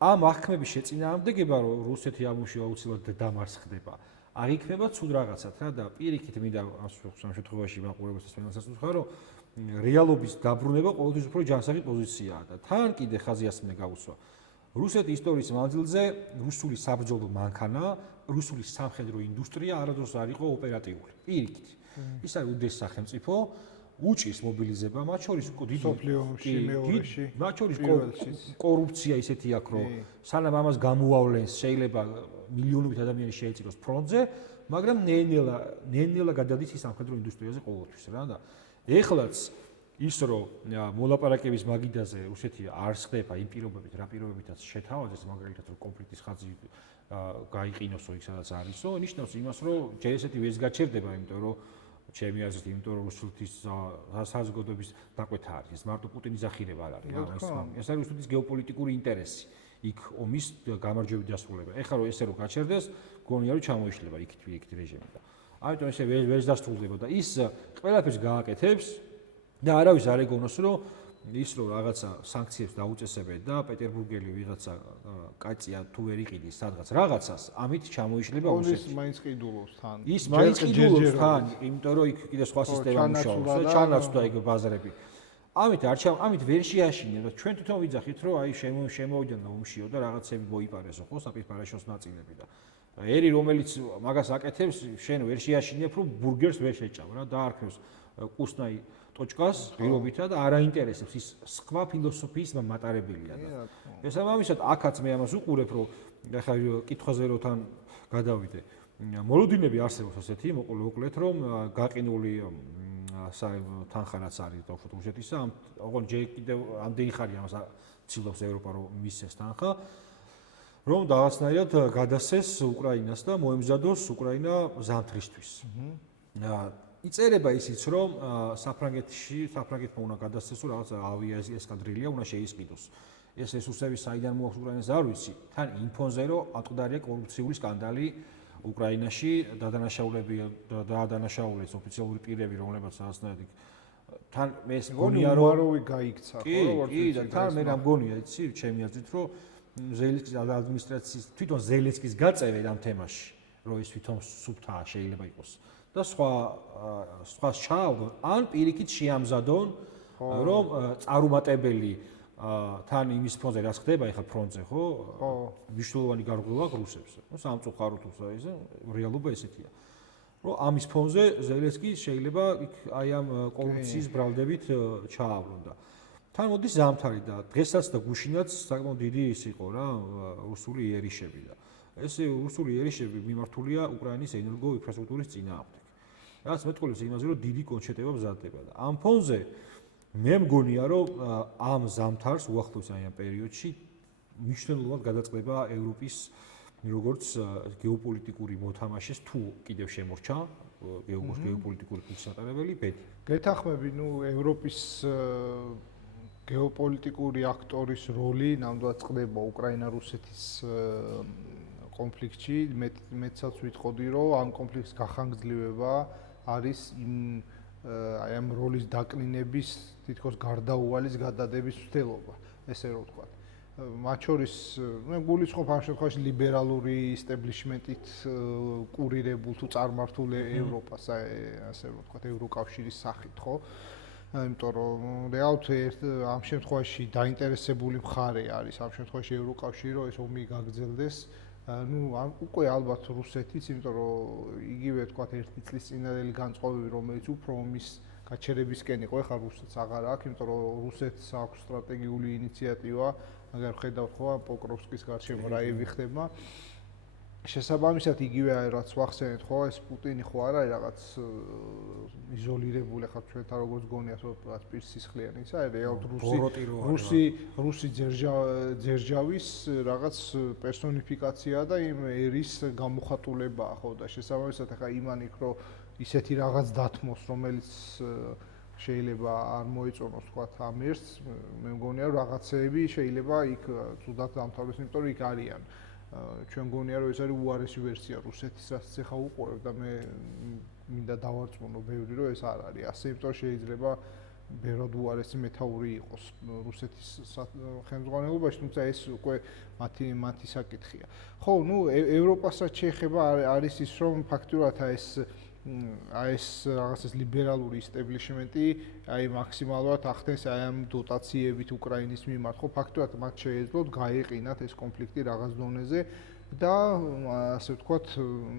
ამ აღქმების შეწინააღმდეგება რომ რუსეთი ამოში აუცილებლად დამარცხდება არ იქნება ცუდ რაღაცად რა და პირიქით მინდა ამ შემთხვევაში მაყურებელს ვენასაც ვთქვა რომ რეალობის დაბრუნება ყოველთვის უფრო ჯანსაღი პოზიციაა და თან კიდე ხაზიას მინდა გავუსვა რუსეთის ისტორიის მანძილზე რუსული საბრძოლო მანქანა რუსული სამხედრო ინდუსტრია არადროს არ იყო ოპერატიული პირიქით ის არის უდიდეს სახელმწიფო უჭის მობილიზება მათ შორის მათ შორის კორუფცია ისეთი აქვს რომ სანამ ამას გამოავლენს შეიძლება მილიონობით ადამიანი შეეწიროს ფრონტზე მაგრამ ნელ-ნელა გადადის ის სამხედრო ინდუსტრიაზე ყოველთვის რა და ეხლაც ის რომ მოლაპარაკების მაგიდაზე რუსეთი არ ხდება იმ პირობებით რა პირობებითაც შეთავაზეს მაგალითად რომ კონფლიქტის ხაზი გაიყინოსო იქ სადაც არისო ნიშნავს იმას რომ ჯერ ესეთი ვერც გაჩერდება იმიტომ რომ ჩემი აზრით იმიტომ რომ რუსეთის საზოგადოების დაკვეთა არის ეს მარტო პუტინის ახირება არ არის ეს არის რუსეთის გეოპოლიტიკური ინტერესი იქ ომის გამარჯვებით დასრულება ეხლა რომ ესე რომ გაჩერდეს გონია რომ ჩამოიშლება იქით რეჟიმი და ამიტომ ესე ვერც დასრულდება და ის ყველაფერს გააკეთებს და არავის არ ეგონოს რომ ის რომ რაღაცა სანქციებს დაუწესებენ და პეტერბურგელი ვიღაცა კაცია თუ ვერ იყიდის სადღაც რაღაცას ამით ჩამოიშლება უსეთ ის მაინც ყიდულობს თან ის მაინც ყიდულობს თან იმიტომ რომ იქ კიდე სხვა სისტემა მუშაობს და ჩანაცვლა იქ ბაზრები ამით ვერ შეაშინე და ჩვენ თვითონ ვიძახით რომ აი შემოვიდნენ ომშიო და რაღაცები მოიპარესო ხო საპირფარეშოს ნაწილები და ერი რომელიც მაგას აკეთებს შენ ვერ შეაშინებ რომ ბურგერს ვერ შეჭამ რა დაარქმევს კუსნაი ტოჩკას ღირობითა და არ აინტერესებს ის სხვა ფილოსოფიის მატარებელია და შესაბამისად აქაც მე ამას უყურებ რომ ახლა კითხვაზე რო თან გადავიდე მოლოდინები არსებობს ასეთი მოკლედ რომ გაყინული თანხარაც არის და რუსეთისა ოღონდ ჯერ კიდევ ამდენი ხარია ამას ცდილობს ევროპა რომ მისცეს თანხა რომ რაღაცნაირად გადასცეს უკრაინას და მოემზადოს უკრაინა ზამთრისთვის იწერება ისიც, რომ საფრანგეთმა უნდა გადასცეს, რომ რაღაც ავიაციის ესკადრილია უნდა შეისყიდოს. ეს რესურსები საიდან მოაქვს უკრაინას არ ვიცი. თან იმ ფონზე რომ ატყდარია კორუფციული სკანდალი უკრაინაში, დაადანაშაულეს ოფიციალური პირები, რომლებიც რაღაცნაირად თან მე ეს მგონია რომ უაროვი გაიქცა, ხო, როგორც კი, და თან მე რა მგონია, იცი, ჩემი აზრით, რომ ზელენსკის ადმინისტრაციის თვითონ ზელენსკის გაწევენ ამ თემაში, რომ ეს თვითონ სუფთაა შეიძლება იყოს. და სხვა ჩაავდონ, ან პირიქით შეამზადონ, რომ წარუმატებელი თან იმის ფონზე რაც ხდება ახლა ფრონტზე, ხო? მნიშვნელოვანი გარღვევა აქვს რუსებს. ნუ სამწუხაროდ ისე რეალობა ესეთია. რომ ამის ფონზე ზელენსკი შეიძლება აი ამ კორუფციის ბრალდებით ჩაავლონ და თან მოდის ზამთარი და დღესაც და გუშინაც საკმაოდ დიდი ის იყო რა რუსული იერიშები და ეს რუსული იერიშები მიმართულია უკრაინის ენერგო ინფრასტრუქტურის წინააღმდეგ. რაც მეტყველებს იმაზე, რომ დიდი კონჩეტება მზადდება და ამ ფონზე მე მგონია, რომ ამ ზამთარს უახლოეს აი ამ პერიოდში მნიშვნელოვნად გადაწყდება ევროპის როგორც გეოპოლიტიკური მოთამაშეს თუ კიდევ შემორჩა გეოპოლიტიკური ფიქსატარებელი ბედი. გეთახმები, ნუ ევროპის გეოპოლიტიკური აქტორის როლი ნამდვილად წყდება უკრაინა-რუსეთის კონფლიქტში. მეცაც ვიტყოდი, რომ ამ კონფლიქტის გახანგრძლივება არის აი ამ როლის დაკნინების თითქოს გარდაუვალის გადადების მცდელობა, ესე რომ ვთქვა. მათ შორის მე გულისხმობ ამ შემთხვევაში ლიბერალური ისტებლიშმენტით კურირებულ თუ წარმართულ ევროპას, ასე რომ ვთქვა, ევროკავშირის სახით, ხო? იმიტომ რომ რეალურად ამ შემთხვევაში დაინტერესებული მხარე არის ამ შემთხვევაში ევროკავშირი, რომ ეს ომი გაგრძელდეს. ნუ უკვე ალბათ რუსეთიც, იმიტომ რომ იგივე თქვა ერთი წლის წინადელი განწყობები, რომელიც უფრო ომის გაჩერებისკენ იყო, ეხლა რუსეთს აღარ აქვს, იმიტომ რომ რუსეთს აქვს სტრატეგიული ინიციატივა, მაგარ ხედავთ ხო, პოკროვსკის გარშემო რა ევიხდება. შესაბამისად იგივე რაც ვახსენეთ ხო, ეს პუტინი ხო არ არის რაღაც იზოლირებული, ხა ჩვენთან როგორც გონიათ, რომ პირსისხლიანი, ის არის რეალურად რუსი ძერჟავის რაღაც პერსონიფიკაცია და იმ ერის გამოხატულებაა ხო და შესაბამისად ახლა იმან იქ რომ ისეთი რაღაც დათმოს, რომელიც შეიძლება არ მოეწონოს თქვა ამ ერს, მე მგონია რომ რაღაცეები შეიძლება იქ ცუდად დამთავრდეს, იმიტომ რომ იქ არიან. ჩვენ გონია რომ ეს არის უარესი ვერსია რუსეთის, რაც ეხა უყურებ და მე მინდა დავარწმუნო ბევრი რომ ეს არ არის. ასე იმიტომ შეიძლება ბევრად უარესი მეთაური იყოს რუსეთის ხელმძღვანელობაში, თუმცა ეს უკვე მათი საკითხია. ხო, ნუ ევროპასაც შეეხება არის ის რომ ფაქტურად ეს რაღაცას ლიბერალური ისტებლიშმენტი აი მაქსიმალურად ახდენს აი ამ დოტაციებით უკრაინის მიმართ. ხო, ფაქტურად მათ შეეძლოთ გაეყინათ ეს კონფლიქტი რაღაც დონეზე და ასე ვთქვათ,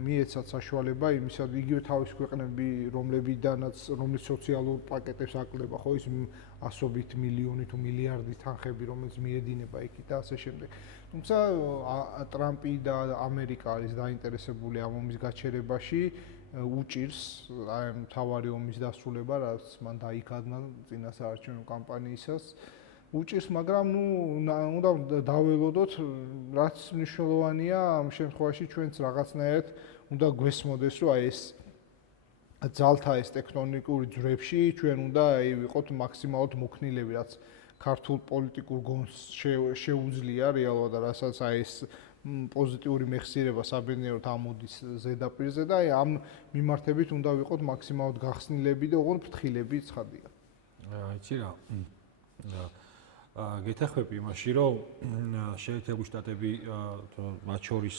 მიეცათ საშუალება იმისა, იგივე თავის ქვეყნები, რომლის სოციალურ პაკეტებს აკლდება, ხო, ის ასობით მილიონი თუ მილიარდი თანხები, რომელიც მიედინება იქით და ასე შემდეგ. თუმცა ტრამპი და ამერიკა არის დაინტერესებული ამ ომის გაჩერებაში. უჭირს აი მთავარი ომის დასრულება, რაც მან დაიკადნა წინა საარჩევნო კამპანიისას. უჭირს, მაგრამ ნუ უნდა დაველოდოთ, რაც მნიშვნელოვანია ამ შემთხვევაში ჩვენც რაღაცნაირად უნდა გვესმოდეს, რომ აი ეს ძალთა ეს ტექტონიკური ძვრებში ჩვენ უნდა აი ვიყოთ მაქსიმალურად მოქნილები, რაც ქართულ პოლიტიკურ გონს შეუძლია რეალურად, რასაც აი ეს პოზიტიური მეხსიერება საბედნიეროდ ამოდის ზედაპირზე და აი ამ მიმართებით უნდა ვიყოთ მაქსიმალურად გახსნილები და ოღონდ ფრთხილები ცხადია. იცი რა. გეთახმები იმაში, რომ შეერთებული შტატები მათ შორის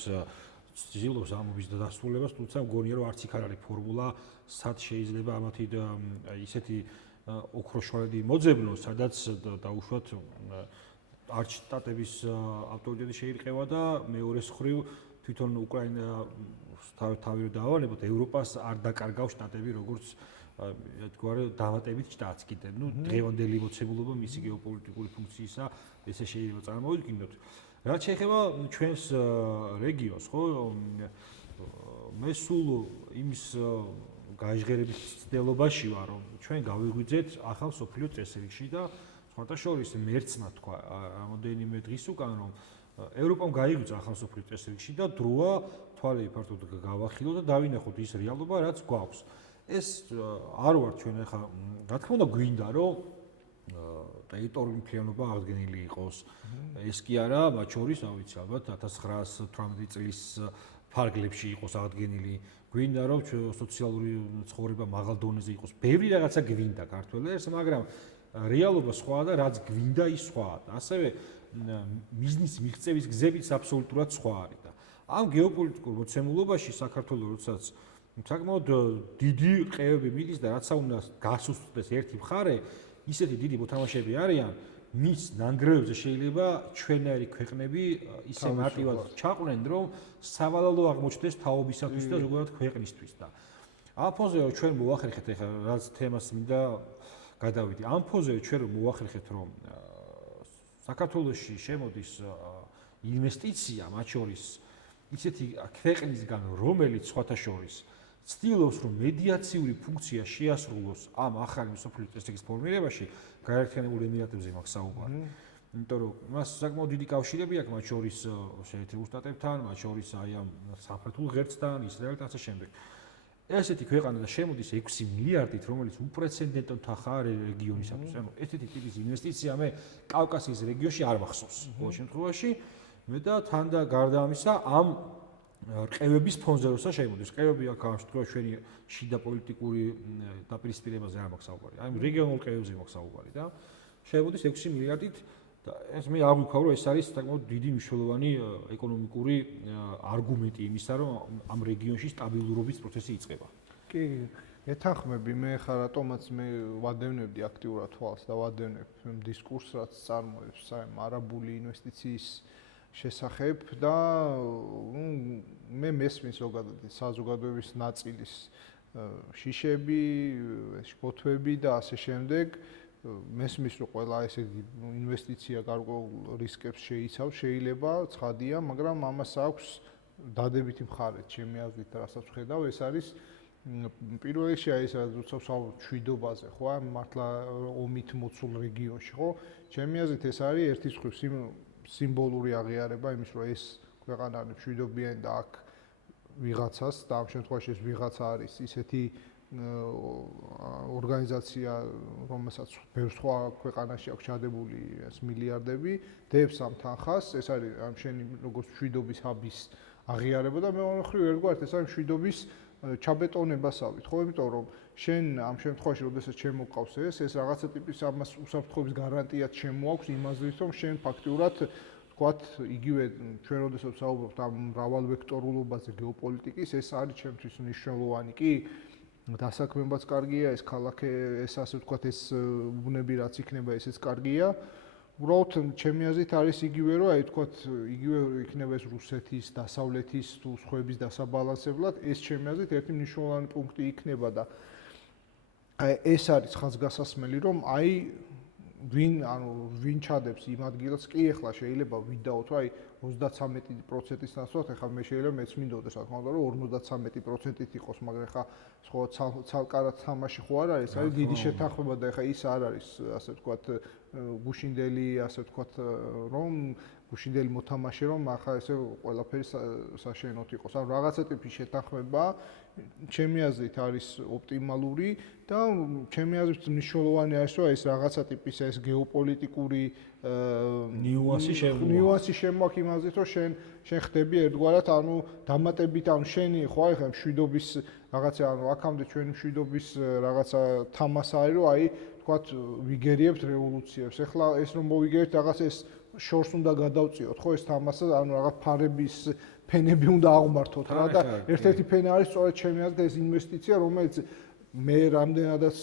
ცდილობს ამ ომის დასრულებას, თუმცა მგონია რომ არც იქ არ არის ფორმულა, სად შეიძლება ამათი ისეთი ოქროშვალედი მოძებნოს, სადაც დაუშვათ არც შტატების ავტორიტეტი შეირყევა და მეორეს მხრივ თვითონ უკრაინა თავი დაავანებოთ, ევროპას არ დაკარგავს შტატები, როგორც თქვა დამატებით შტატს კიდევ. ნუ დღევანდელი მოცემულობა მისი გეოპოლიტიკური ფუნქციისა, ესე შეიძლება წარმოვიდგინოთ. რაც შეეხება ჩვენს რეგიონს, ხო, მე სულ იმის გაჟღერების ცდილობაში ვარ, რომ ჩვენ გავიღვიძეთ ახალ სოფლიო წესრიგში და სხვათა შორის მერცმა თქვა რამოდენიმე დღის უკან, რომ ევროპამ გაიღვიძა ახალ სოფლიო წესრიგში და დროა თვალები ფართოდ გავახილოთ და დავინახოთ ის რეალობა, რაც გვაქვს. ეს არ ვარ ჩვენ ახლა რა თქმა უნდა გვინდა რომ ტერიტორიული მთლიანობა აღდგენილი იყოს. ეს კი არა, მათ შორის, ავიცი ალბათ 1918 წლის ფარგლებში იყოს აღდგენილი. გვინდა რომ სოციალური ცხოვრება მაღალ დონეზე იყოს. ბევრი რაღაცა გვინდა ქართველებს, მაგრამ რეალობა სხვაა და რაც გვინდა ის სხვაა. ასევე მიზნის მიღწევის გზებიც აბსოლუტურად სხვა არის და ამ გეოპოლიტიკურ მოცემულობაში საქართველოს როდესაც საკმაოდ დიდი ყევები მიდის და რაც უნდა გასუსტდეს ერთი მხარე, ისეთი დიდი მოთამაშეები არიან, მის ნანგრევებზე შეიძლება ჩვენაირი ქვეყნები ისე მარტივად ჩაყვნენ, რომ სავალალო აღმოჩნდეს თაობისათვის და ზოგადად ქვეყნისთვის და ამ ფონზე ჩვენ მოახერხეთ ახლა რაც თემას მინდა გადავიდი. ამ ფონზე ჩვენ მოახერხეთ რომ საქართველოში შემოდის ინვესტიცია, მათ შორის ისეთი ქვეყნისგან, რომელიც სხვათა შორის ცდილობს რომ მედიაციური ფუნქცია შეასრულოს ამ ახალი მსოფლიო წესრიგის ფორმირებაში, გაერთიანებულ ემირატებზე მაქვს საუბარი. იმიტომ რომ მას საკმაოდ დიდი კავშირები აქვს მათ შორის შეერთებულ შტატებთან, მათ შორის აი ამ საფრთხულ ღერცთან, ისრაელთან და შემდეგ. ესეთი ქვეყანა და შემოდის 6 მილიარდით, რომელიც უპრეცედენტო თანხაა რეგიონისათვის. ანუ ესეთი ტიპის ინვესტიცია მე კავკასიის რეგიონში არ მახსოვს. ყოველ შემთხვევაში მე და თან და გარდა ამისა ამ რყევების ფონზე როცა შემოდის. რყევები აქ ამ შემთხვევაში ჩვენი შიდა პოლიტიკური დაპირისპირებაზე არ მაქვს საუბარი. აი რეგიონულ რყევებზე მაქვს საუბარი და შემოდის 6 მილიარდით და ეს მე არ ვიქავ რომ ეს არის საკმაოდ დიდი მნიშვნელოვანი ეკონომიკური არგუმენტი იმისა რომ ამ რეგიონში სტაბილურობის პროცესი იწყება. კი, ეთანხმები მე ხა რატომაც მე ვადევნებდი აქტიურად თვალს და ვადევნებ დისკურსს რაც წარმოებს აი არაბული ინვესტიციის შესახებ და მე მესმის ზოგადად საზოგადოების ნაწილის შიშები, შფოთვები და ასე შემდეგ მესმის რომ ყველა ესეთი ინვესტიცია გარკვეულ რისკებს შეიცავს, შეიძლება ცხადია, მაგრამ ამას აქვს დადებითი მხარეც, ჩემი აზრით, რასაც ვხედავ, ეს არის პირველ რიგში აი ეს როცა ვსაუბრობ მშვიდობაზე, ხო, მართლა ომით მოცულ რეგიონში, ხო? ჩემი აზრით ეს არის ერთის მხრივ სიმბოლური აღიარება იმის, რომ ეს ქვეყანა არის მშვიდობიანი და აქ ვიღაცას და ამ შემთხვევაში ეს ვიღაცა არის ისეთი ორგანიზაცია, რომელსაც ბევრ სხვა ქვეყანაში აქვს ჩადებული ეს მილიარდები, დებს ამ თანხას, ეს არის ამ შენი როგორც მშვიდობის ჰაბის აღიარება და მე მხრივ ერთგვარად ეს არის მშვიდობის ჩაბეტონებასავით, ხო, იმიტომ რომ შენ ამ შემთხვევაში, როდესაც შემოყავს ეს რაღაცა ტიპის ამას უსაფრთხოების გარანტიაც შემოაქვს იმაზეც, რომ შენ ფაქტიურად ვთქვათ, იგივე ჩვენ როდესაც საუბრობთ ამ მრავალვექტორულობაზე გეოპოლიტიკის, ეს არის ჩემთვის მნიშვნელოვანი კი დასაქმებაც კარგია, ეს ქალაქი, ეს ასე ვთქვათ, ეს ბუნები რაც იქნება, ესეც კარგია. უბრალოდ ჩემი აზრით არის იგივე, რომ აი ვთქვათ, იგივე იქნება ეს რუსეთის, დასავლეთის თუ სხვების დასაბალანსებლად, ეს ჩემი აზრით ერთი მნიშვნელოვანი პუნქტი იქნება და აი ეს არის ხაზგასასმელი, რომ აი ვინ ჩადებს იმ ადგილას, კი ეხლა შეიძლება ვიდაოთ, რომ აი 33%-ის ნაცვლად, ეხლა მე შეიძლება მეც მინდოდეს, რა თქმა უნდა, რომ 53%-ით იყოს, მაგრამ ეხლა სხვა ცალკარად თამაში ხო არ არის, არის დიდი შეთანხმება და ეხლა ის არ არის, ასე ვთქვათ, გუშინდელი, ასე ვთქვათ, რომ გუშინდელი მოთამაშე რომ ახლა ესე ყველაფერი საშენოთ იყოს. ანუ რაღაცა ტიპის შეთანხმება ჩემი აზრით არის ოპტიმალური და ჩემი აზრით მნიშვნელოვანი არის რომ ეს რაღაცა ტიპის ეს გეოპოლიტიკური ნიუანსი შემოაქვს იმაზეც რომ შენ ხდები ერთგვარად ანუ დამატებით ანუ შენი ხო აი ხა მშვიდობის რაღაცა ანუ აქამდე ჩვენი მშვიდობის რაღაცა თამასა არის რომ აი თქვათ ვიგერიებთ რევოლუციებს. ეხლა ეს რომ მოვიგერეთ რაღაც ეს შორს უნდა გადავწიოთ ხო ეს თამასა ანუ რაღაც ფარების ფენები უნდა აღმართოთ რა და ერთ-ერთი ფენა არის სწორედ ჩემი აზრით ეს ინვესტიცია რომელიც მე რამდენადაც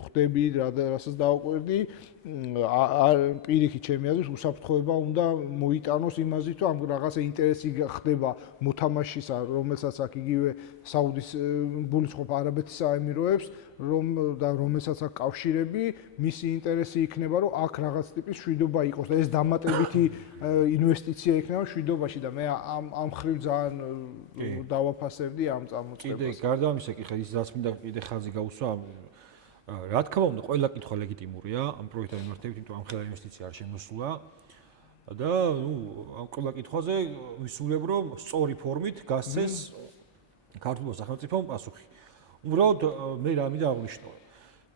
ხდები რასაც დავაკვირდი პირიქით ჩემი აზრით უსაფრთხოება უნდა მოიტანოს იმაზით რომ ამ რაღაცა ინტერესი ხდება მოთამაშისა რომელსაც აქ იგივე საუდის გულისხმობ არაბეთის საემიროებს რომელსაც აქ კავშირები მისი ინტერესი იქნება რომ აქ რაღაც ტიპის მშვიდობა იყოს და ეს დამატებითი ინვესტიცია იქნება მშვიდობაში და მე ამ ხრივ ძალიან დავაფასებდი ამ წამოწყებას. კიდე გარდა ამისა კი ხა ის რაც მინდა კიდე ხაზი გაუსვა რა თქმა უნდა ყველა კითხვა ლეგიტიმურია ამ პროექტთან მიმართებით იმიტომ ამ ხელა ინვესტიცია არ შემოსულა და ნუ ამ ყველა კითხვაზე ვისურვებ რომ სწორი ფორმით გასცეს ქართულ სახელმწიფომ პასუხი. უბრალოდ მე რა მინდა აღვნიშნო.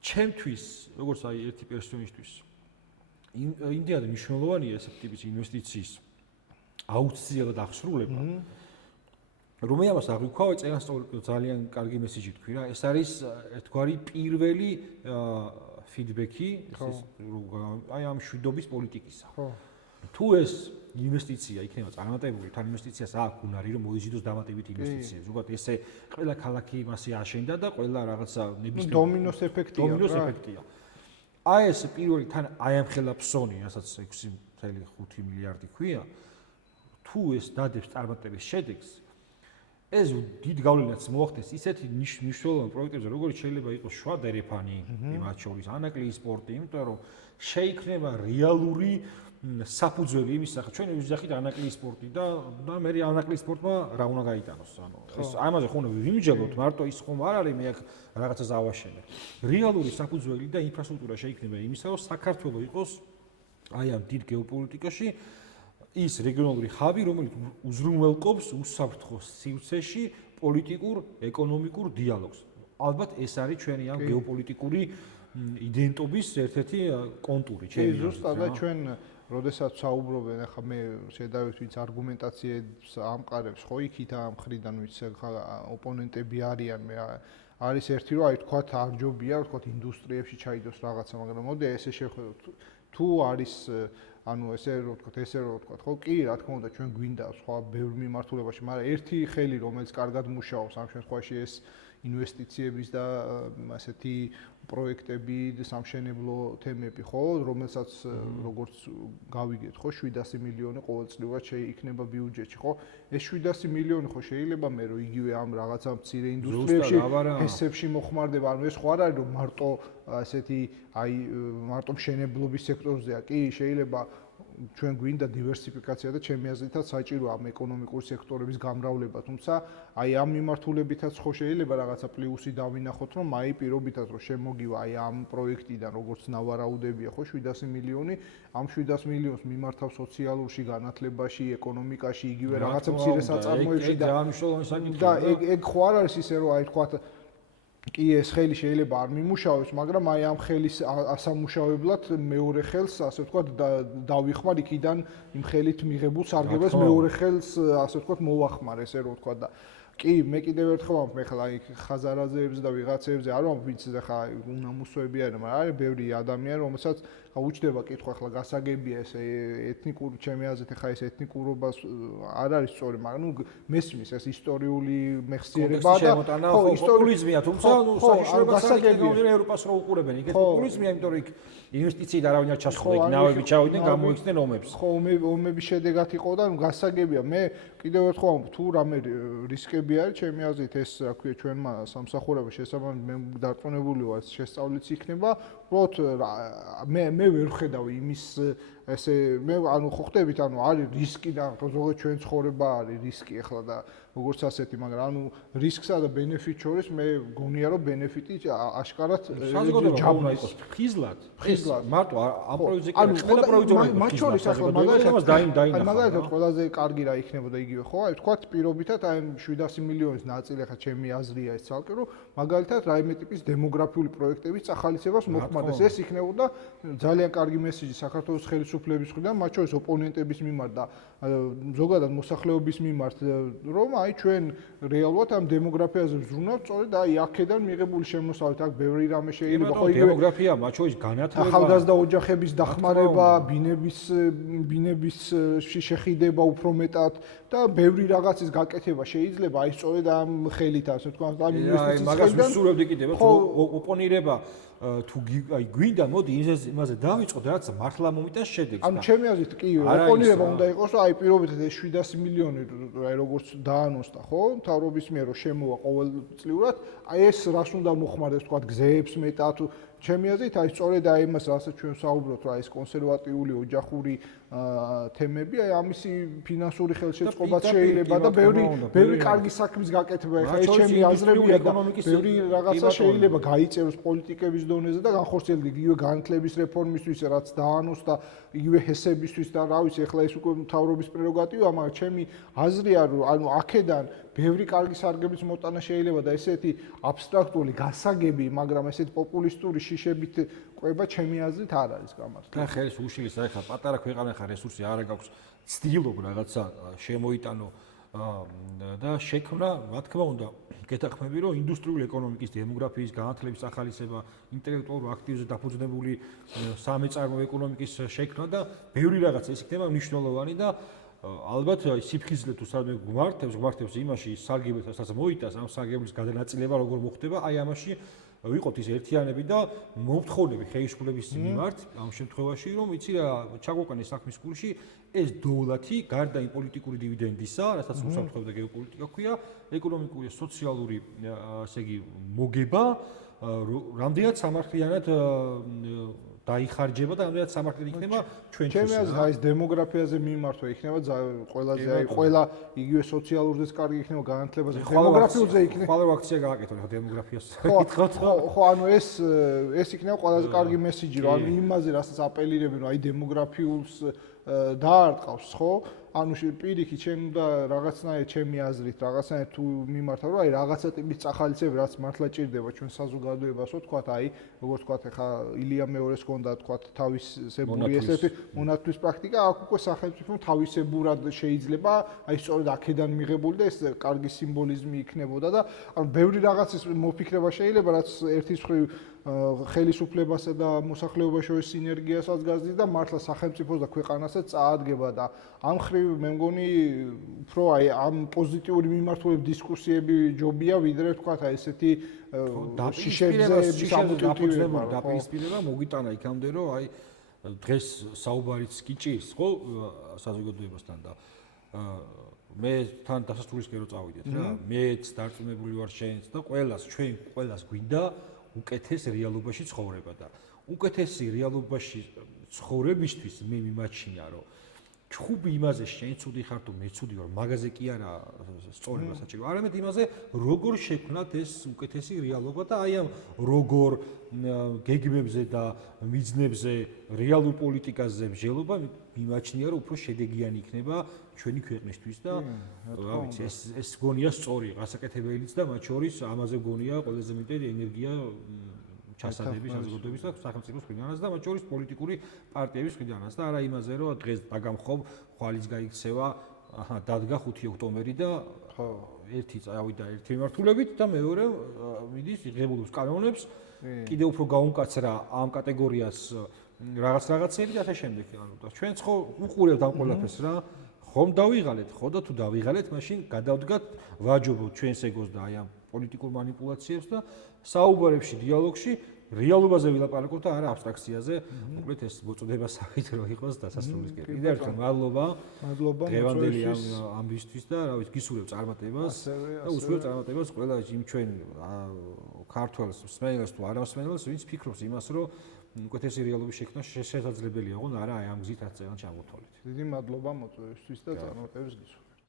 ჩემთვის, როგორც აი ერთი პერსონისთვის, იმდენად მნიშვნელოვანია ეს ტიპის ინვესტიციის აუცილებლად აღსრულება, რომ მე ამას აღვიქვავ, წინასწარ ძალიან კარგი მესიჯი თქვი რა, ეს არის ერთგვარი პირველი ფიდბექი აი ამ მშვიდობის პოლიტიკისა. თუ ეს ინვესტიცია იქნება წარმატებული, თან ინვესტიციას აქვს უნარი რომ მოიზიდოს დამატებით ინვესტიციებს. ზოგადად ესე ყველა ქალაქი იმასე აშენდა და ყველა რაღაცა ნებისმიერ დომინოს ეფექტია. აი ეს პირველი თან აი ამ ხელა ფსონი, რასაც 6.5 მილიარდი ქვია, თუ ეს დადებს წარმატების შედეგს, ეს დიდ გავლენას მოახდენს ისეთი მნიშვნელოვან პროექტებზე, როგორც შეიძლება იყოს შუა დერეფანი, მათ შორის ანაკლიის სპორტი, იმიტომ რომ შეიქმნება რეალური საფუძველი იმის სახით, ჩვენ ვიზახით ანაკლიის სპორტი და მე ანაკლიის სპორტმა რა უნდა გაიტანოს, ანუ ეს ამაზე ხო უნდა ვიმჯელოთ, მარტო ის ხომ არ არის მე აქ რაღაცას ავაშენებ. რეალური საფუძველი და ინფრასტრუქტურა შეიქმნება იმისა, რომ საქართველოს იყოს აი ამ დიდ გეოპოლიტიკაში ის რეგიონალური ხაბი, რომელიც უზრუნველყოფს უსაფრთხო სივრცეში პოლიტიკურ, ეკონომიკურ დიალოგს. ალბათ ეს არის ჩვენი ამ გეოპოლიტიკური იდენტობის ერთ-ერთი კონტური, ჩემი ზუსტად და ჩვენ როდესაც საუბრობენ, ახლა მე შედავით ვინც არგუმენტაციებს ამყარებს, ხო იქით ამ ხრიდან ვინც ოპონენტები არიან, მე არის ერთი რომ აი თქვათ არჯობია, თქვათ ინდუსტრიებში ჩაიდოს რაღაცა, მაგრამ მოდი ესე შევხედოთ თუ არის ანუ ესე რომ ვთქვათ, ხო კი, რა თქმა უნდა, ჩვენ გვინდა სხვა ბევრ მიმართულებაში, მაგრამ ერთი ხელი, რომელიც კარგად მუშაობს ამ შემთხვევაში ეს ინვესტიციების და ასეთი პროექტები და სამშენებლო თემები, ხო, რომელსაც როგორც გავიგეთ, ხო, 700 მილიონი ყოველწლიურად შეიქმნება ბიუჯეტში, ხო? ეს 700 მილიონი ხო შეიძლება მე რომ იგივე ამ რაღაცა მცირე ინდუსტრიებში, ჰესებში მოხმარდება, ანუ ეს ხო არ არის რომ მარტო ასეთი აი მარტო მშენებლობის სექტორზეა, კი, შეიძლება ჩვენ გვინდა დივერსიფიკაცია და ჩემი აზრითაც საჭიროა ამ ეკონომიკური სექტორების გამრავლება, თუმცა აი ამ მიმართულებითაც ხო შეიძლება რაღაცა პლუსი დავინახოთ, რომ აი პირობითად რომ შემოგივა აი ამ პროექტიდან, როგორც ნავარაუდებია, ხო 700 მილიონი, ამ 700 მილიონს მიმართავ სოციალურში განათლებაში, ეკონომიკაში, იგივე რაღაცა მცირე საწარმოებში და ეგ ხო არ არის ისე რომ აი თქვათ კი ეს ხელი შეიძლება არ მიმუშავებს, მაგრამ აი ამ ხელის ასამუშავებლად მეორე ხელს, ასე ვთქვათ, დავიხმარ იქიდან იმ ხელით მიღებულ სარგებლობას მეორე ხელს, ასე ვთქვათ, მოვახმარ, ესე რომ ვთქვათ და კი, მე კიდევ ერთხელ ვამბობ, ეხლა აი ხაზარაძეებზე და ვიღაცებზე არ ვამბობ, ვინც ეხლა უნამუსოები არიან, მაგრამ არის ბევრი ადამიანი, რომელსაც უჩნდება კითხვა, ახლა გასაგებია ეს ეთნიკური, ჩემი აზრით, ახლა ეს ეთნიკურობას არ არის სწორი, მაგრამ ნუ მესმის ეს ისტორიული მეხსიერება და ხო, პოპულიზმია, თუმცა ნუ საშიშროებას გასაგებია ევროპას რო უყურებენ, იქ პოპულიზმია, იმიტომ რომ იქ ინვესტიციები არავინ არ ჩასხდა, იქ ნავები ჩავიდნენ, გამოიქცნენ ომებს. ხო, ომების შედეგად იყო და გასაგებია, მე კიდევ ერთხელ ვამბობ, თუ რამე რისკები არის, ჩემი აზრით ეს, რა ქვია, ჩვენმა სამსახურებო შესაბამისად მე დარწმუნებული ვარ, შესწავლიც იქნება, უბრალოდ მე ვერ ვხედავ იმის ესე მე ანუ ხო ხდებით, ანუ არის რისკი და ზოგადად ჩვენ ცხოვრება არის რისკი ახლა და როგორც ასეთი, მაგრამ ანუ რისკსა და ბენეფიტს შორის მე გონია რომ ბენეფიტი აშკარად ჯაბნა იყოს ხიზლად მარტო ამ პროექტზე კი ყველა პროექტზე მათ შორის ახლა მაგალითად ყველაზე კარგი რა იქნებოდა იგივე ხო აი ვთქვათ პირობითად აი 700 მილიონის ნაწილი ახლა ჩემი აზრია ეს ცალკე რომ მაგალითად რაიმე ტიპის დემოგრაფიული პროექტების წახალისებას მოხმარდეს ეს იქნებოდა ძალიან კარგი მესიჯი საქართველოს ხელისუფლების მხრიდან მათ შორის ოპონენტების მიმართ და ზოგადად მოსახლეობის მიმართ რომ აი ჩვენ რეალურად ამ დემოგრაფიაზე ვზრუნავთ, სწორედ აი აქედან მიღებული შემოსავლით აქ ბევრი რამე შეიძლება ხო დემოგრაფია, მათ შორის განათლება, ახალგაზრდა ოჯახების დახმარება, ბინების შეხიდება უფრო მეტად და ბევრი რაღაცის გაკეთება შეიძლება აი სწორედ ამ ხელით ასე ვთქვათ, ამ ინვესტიციის ხელიდან. მაგას ვისურვებდი კიდევ, თუ ოპონირება თუ აი გვინდა მოდი იმაზე დავიწყოთ რაც მართლა მომიტანს შედეგს. ანუ ჩემი აზრით კი ოპონირება უნდა იყოს, აი პირობითად ეს 700 მილიონი აი როგორც დაანონსდა, ხო? მთავრობის მიერ რომ შემოვა ყოველწლიურად, აი ეს რას უნდა მოხმარდეს, თქვა გზებს მეტად ჩემი აზრით აი სწორედ აი იმას რასაც ჩვენ საუბრობთ რა ეს კონსერვატიული ოჯახური თემები აი ამისი ფინანსური ხელშეწყობაც შეიძლება და ბევრი კარგი საქმის გაკეთება ეხლა ეს ჩემი აზრებია და ბევრი რაღაცა შეიძლება გაიწეროს პოლიტიკების დონეზე და განხორციელდეს იგივე განათლების რეფორმისთვის რაც დაანონსდა იგივე ჰესებისთვის და რა ვიცი ეხლა ეს უკვე მთავრობის პრეროგატივაა მაგრამ ჩემი აზრია რომ ანუ აქედან ბევრი კარგი სარგებლის მოტანა შეიძლება და ესეთი აბსტრაქტული გასაგები, მაგრამ ესეთი პოპულისტური შიშებით ყვება ჩემი აზრით არ არის გამართული. და ხელის უშლის ახლა პატარა ქვეყანა ხარ რესურსი არ გაქვს ცდილობ რაღაცა შემოიტანო და შექმნა, რა თქმა უნდა, გეთახმები რომ ინდუსტრიული ეკონომიკის, დემოგრაფიის, განათლების ახალისება, ინტელექტუალურ აქტივზე დაფუძნებული სამეწარმო ეკონომიკის შექმნა და ბევრი რაღაც ეს იქნება მნიშვნელოვანი და ალბათ სიფხიზლე თუ სადმე გვართებს იმაში სარგებელსაც მოიტას ამ სარგებლის გადანაწილება როგორ მოხდება, აი ამაში ვიყოთ ის ერთიანები და მოვთხოვნები ხელისუფლების მიმართ ამ შემთხვევაში რომ იცი რა ჩაგვაყენეს საქმის კურსში ეს დოვლათი გარდა იმ პოლიტიკური დივიდენდისა, რასაც უსაფრთხოებდა გეოპოლიტიკა ქვია, ეკონომიკური, სოციალური, ასე იგი მოგება, რამდენად სამართლიანად დაიხარჯება და რამდენად სამართლიანი იქნება ჩვენთვის. ჩემი აზრით აი ეს დემოგრაფიაზე მიმართვა იქნება ყველაზე აი ყველა იგივე სოციალურზეც კარგი იქნება განათლებაზე, დემოგრაფიულზე იქნება. ყველა აქცია გააკეთო ხა დემოგრაფიას. ხო, ანუ ეს იქნება ყველაზე კარგი მესიჯი, რომ ანუ იმაზე რასაც აპელირებენ, რომ აი დემოგრაფიულს დაარტყავს, ხო? ანუ პირიქით, ჩემ უნდა რაღაცნაირად ჩემი აზრით, რაღაცნაირად თუ მიმართავ, რომ აი რაღაცა ტიპის წახალისები, რაც მართლა ჭირდება ჩვენ საზოგადოებას, ვთქვათ, აი, როგორც ვთქვათ, ეხა ილია მეორეს ჰქონდა, ვთქვათ, თავისებური ესეთი მონათვლის პრაქტიკა, აქ უკვე სახელმწიფო თავისებურად შეიძლება, აი, სწორედ აქედან მიღებული და ეს კარგი სიმბოლიზმი იქნებოდა და ანუ ბევრი რაღაცის მოფიქრება შეიძლება, რაც ერთის მხრივ ხელისუფლებასა და მოსახლეობას შორის სინერგიასაც გაზრდის და მართლა სახელმწიფოს და ქვეყანასაც წაადგება და ამ მხრივ მე მგონი უფრო აი ამ პოზიტიური მიმართულების დისკუსიები ჯობია ვიდრე თქვათ აი ესეთი შიშებზე დაპირისპირება მოგიტანა იქამდე რომ აი დღეს საუბარიც კი ჭირს ხო საზოგადოებასთან და მე თან დასასრულისკენ რო წავიდეთ რა მეც დარწმუნებული ვარ შენც და ჩვენ ყველას გვინდა უკეთეს რეალობაში ცხოვრება და უკეთესი რეალობაში ცხოვრებისთვის მე მიმაჩნია რომ ჩხუბი იმაზე შენ ცუდი ხარ თუ მე ცუდი ვარ მაგაზე კი არა სწორება საჭირო არამედ იმაზე როგორ შექმნათ ეს უკეთესი რეალობა და აი ამ როგორ გეგმებზე და მიზნებზე რეალურ პოლიტიკაზე მსჯელობა მიმაჩნია რომ უფრო შედეგიანი იქნება ჩვენი ქვეყნისთვის და რა ვიცი ეს გონია სწორი გასაკეთებელიც და მათ შორის ამაზე გონია ყველაზე მეტად ენერგია ჩასადების საზოგადოების და სახელმწიფოს მხრიდანაც და მათ შორის პოლიტიკური პარტიების მხრიდანაც და არა იმაზე რომ დღეს დაგამხობ ხვალის გაიქცევა დადგა 5 ოქტომბერი და ერთი წავიდა ერთი მიმართულებით და მეორე მიდის იღებულობს კანონებს კიდევ უფრო გაუმკაცრა ამ კატეგორიას რაღაცები და ასე შემდეგ ანუ და ჩვენც ხო უყურებთ ამ ყველაფერს რა ხომ დავიღალეთ ხო და თუ დავიღალეთ მაშინ გადავდგათ ვაჯობოთ ჩვენს ეგოს და აი ამ პოლიტიკურ манипуляციებს და საუბარებში დიალოგში რეალობაზე ვილაპარაკოთ და არა აბსტრაქციაზე მოკლედ ეს მოწოდება საერთოდ რო იყოს დასასრულისკენ კიდევ ერთხელ მადლობა დღევანდელი ამბისთვის და რა ვიცი გისურვებ წარმატებას და უსურვებ წარმატებას ყველა იმ ჩვენ ქართველს მსმენელს თუ არამსმენელს ვინც ფიქრობს იმას რომ უკეთესი რეალობის შექმნა შესაძლებელია ოღონდ არა აი ამ გზით რაც წელს ჩამოთვალეთ დიდი მადლობა მოწვევისთვის და წარმატების გისურვებთ